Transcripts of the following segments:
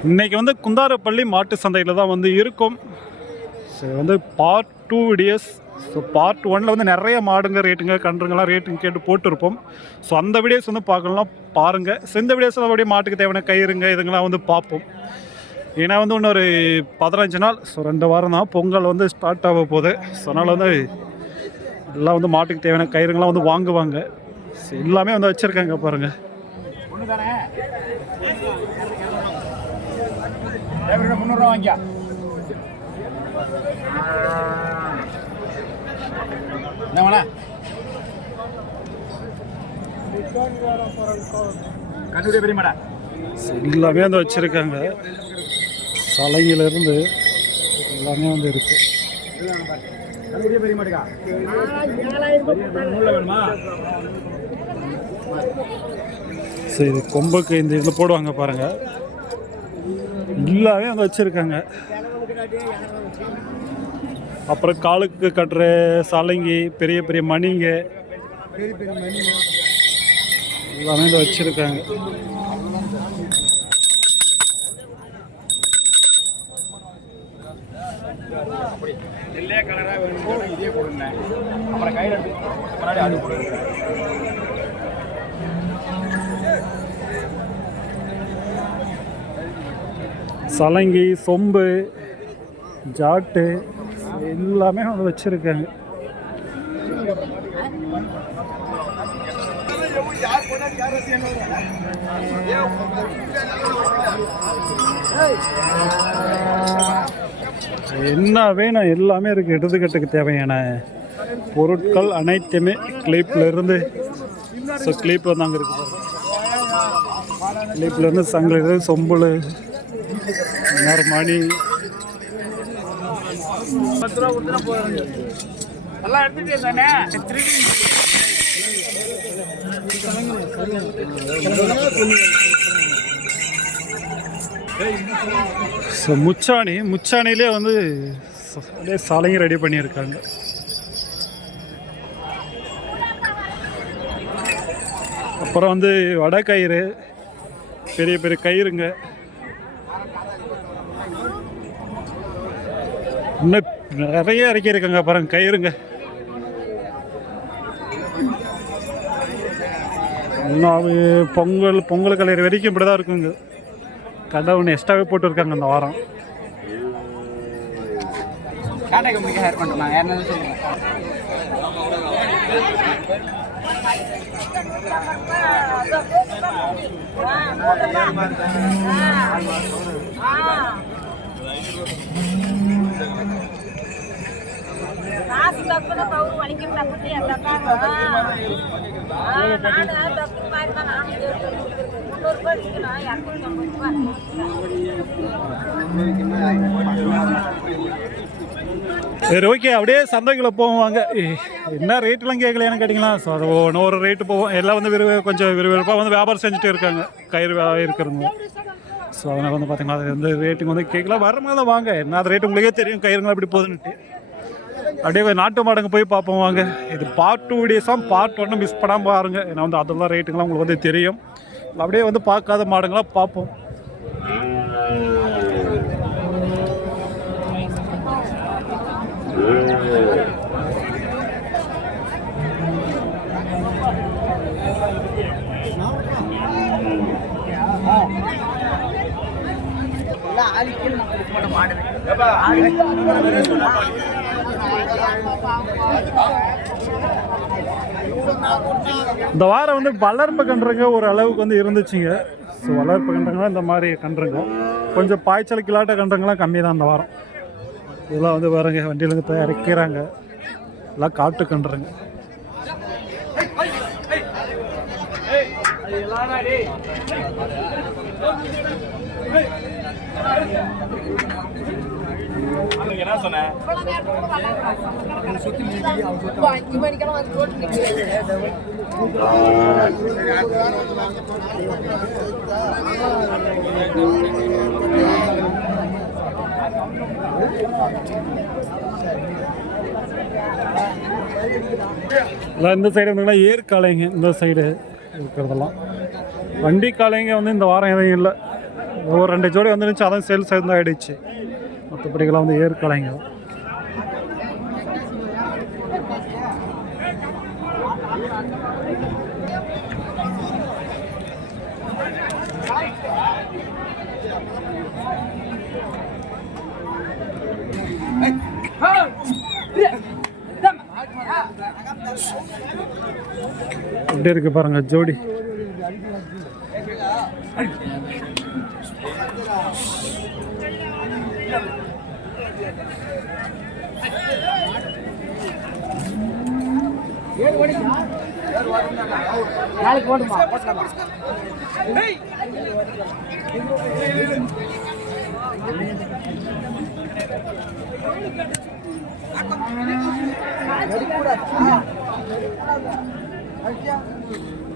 இன்றைக்கி வந்து குந்தாரப்பள்ளி மாட்டு சந்தையில் தான் வந்து இருக்கும். ஸோ வந்து பார்ட் 2 வீடியோஸ். ஸோ பார்ட் 1 வந்து நிறைய மாடுங்க ரேட்டுங்க கன்றுங்கெல்லாம் ரேட்டுங்க கேட்டு போட்டிருப்போம். ஸோ அந்த வீடியோஸ் வந்து பார்க்கலாம் பாருங்கள். ஸோ இந்த வீடியோஸில் அப்படியே மாட்டுக்கு தேவையான கயிறுங்க இதுங்கெல்லாம் வந்து பார்ப்போம். ஏன்னா வந்து இன்னொரு 15 நாள், ஸோ 2 வாரம் தான் பொங்கல் வந்து ஸ்டார்ட் ஆக போகுது. ஸோ அதனால் வந்து எல்லாம் வந்து மாட்டுக்கு தேவையான கயிறுங்கெல்லாம் வந்து வாங்குவாங்க. ஸோ எல்லாமே வந்து வச்சுருக்காங்க பாருங்கள். வாங்கியா எல்லாமே வந்து வச்சுருக்காங்க. சலையிலிருந்து எல்லாமே வந்து இருக்கு. சரி, கொம்புக்கு இந்த இதில் போடுவாங்க பாருங்க. எல்லாமே வந்து வச்சுருக்காங்க. அப்புறம் காலுக்கு கட்டுற சலங்கி, பெரிய பெரிய மணிங்க எல்லாமே வந்து வச்சுருக்காங்க. சலங்கி, சொம்பு, ஜாட்டு எல்லாமே வந்து வச்சுருக்காங்க. என்ன வேணும் எல்லாமே இருக்குது. எடுத்துக்கட்டுக்கு தேவையான பொருட்கள் அனைத்துமே கிளிப்பில் இருந்து. ஸோ கிளிப் வந்து அங்கே இருக்குது. கிளிப்பில் இருந்து சங்கிலி, சொம்புல், மணி முச்சாணிலே வந்து சாலைங்க ரெடி பண்ணியிருக்காங்க. அப்புறம் வந்து வடை கயிறு, பெரிய பெரிய கயிறுங்க. இன்னும் நிறைய இறக்கியிருக்காங்க பாருங்க கயிறுங்க. பொங்கல் கயிறு வரைக்கும் இப்படி தான் இருக்குங்க. கடை ஒன்று எக்ஸ்ட்ராவே போட்டுருக்காங்க இந்த வாரம். சரி, ஓகே. அப்படியே சந்தைக்குள்ள போவாங்க. என்ன ரேட்லாம் கேட்கலையான்னு கேட்டிங்களா? ஸோ அது ஒரு ரேட்டு போவோம். எல்லாம் வந்து கொஞ்சம் விறுவிறுப்பாக வந்து வியாபாரம் செஞ்சுட்டு இருக்காங்க கயிறு இருக்கிறவங்க. ஸோ அதனால் வந்து பார்த்தீங்கன்னா அது வந்து ரேட்டுங்க வந்து கேட்கலாம். வர மாதிரி தான் வாங்க. என்ன அது ரேட்டு உங்களுக்கே தெரியும் கயிறுங்களா எப்படி போகுதுன்னுட்டு. அப்படியே நாட்டு மாடுங்க போய் பார்ப்போம் வாங்க. இது பார்ட் 2 வீடியோஸாக பார்ட் 1 மிஸ் பண்ணாமல் பாருங்க. ஏன்னா வந்து அதெல்லாம் ரேட்டுங்களாம் உங்களுக்கு வந்து தெரியும். அப்படியே வந்து பார்க்காத மாடுங்களாம் பார்ப்போம். இந்த வாரம் வந்து வளர்ப்பு கன்றுங்க ஒரு அளவுக்கு வந்து இருந்துச்சுங்க. ஸோ வளர்ப்பு கன்றுங்களாம் இந்த மாதிரி கன்றுங்க கொஞ்சம் பாய்ச்சல் கிளாட்ட கன்றுங்களாம் கம்மி தான் இந்த வாரம். இதெல்லாம் வந்து பாருங்க வண்டியிலேருந்து போய் இறக்கிறாங்க. எல்லாம் காட்டு கன்றுங்க. என்ன சொன்னேன் இந்த சைடு வந்தீங்கன்னா ஏற்காலைங்க இந்த சைடு இருக்கிறதெல்லாம் வண்டி காலைங்க வந்து இந்த வாரம் எதுவும் இல்லை. ஒரு 2 ஜோடி வந்துருந்துச்சு, அதான் சேல்ஸ் ஆகி ஆகிடுச்சு. மற்றபடிக்கெல்லாம் வந்து ஏற்கலைங்க. எப்படி இருக்கு பாருங்க ஜோடி. நாளைக்கு போடுமா?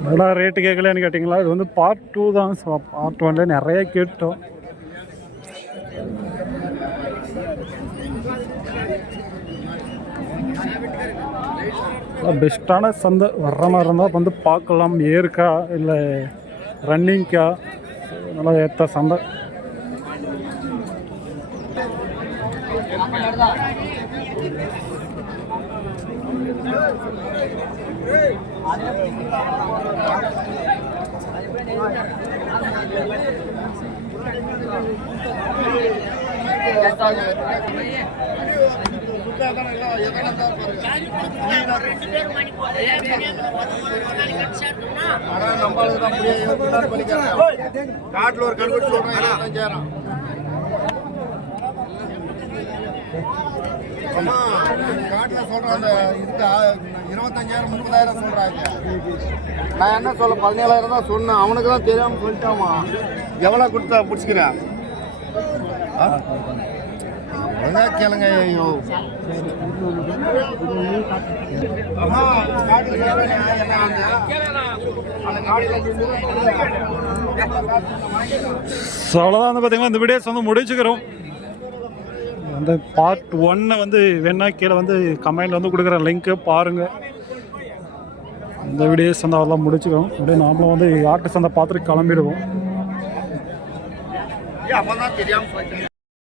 நல்லா ரேட்டு கேட்கலன்னு கேட்டிங்களா? இது வந்து பார்ட் 2 தான். ஸோ பார்ட் 1ல நிறைய கேட்டோம். பெஸ்ட்டான சந்தை வர்ற மாதிரி இருந்தால் வந்து பார்க்கலாம். ஏற்கா இல்லை ரன்னிங்க்கா நல்லா ஏற்ற சந்தை. காட்டுல ஒரு கருப்பு சொல்றேன். அம்மா காட்டுல சொல்றேன், அந்த இதுக்கு 25,000 30,000 சொல்றாங்க. நான் என்ன சொல்ல 17,000 தான் சொன்னேன். அவனுக்கு தான் தெரியாம சொல்லிட்டாமா. எவ்வளவு கொடுத்தா பிடிச்சிக்கிறேன்? ஒழுங்கா கேளுங்க. ஐயோ ஸோ அவ்வளோதான் வந்து பார்த்தீங்கன்னா இந்த வீடியோஸ் வந்து முடிச்சுக்கிறோம். அந்த பார்ட் 1 வந்து வேணா கீழே வந்து கமெண்டில் வந்து கொடுக்குற லிங்க்கு பாருங்கள். இந்த வீடியோஸ் வந்து அதெல்லாம் முடிச்சுக்கிறோம். அப்படியே நாமளும் வந்து ஆட்டு சந்தை பார்த்துட்டு கிளம்பிடுவோம். அப்பதான் தெரியாம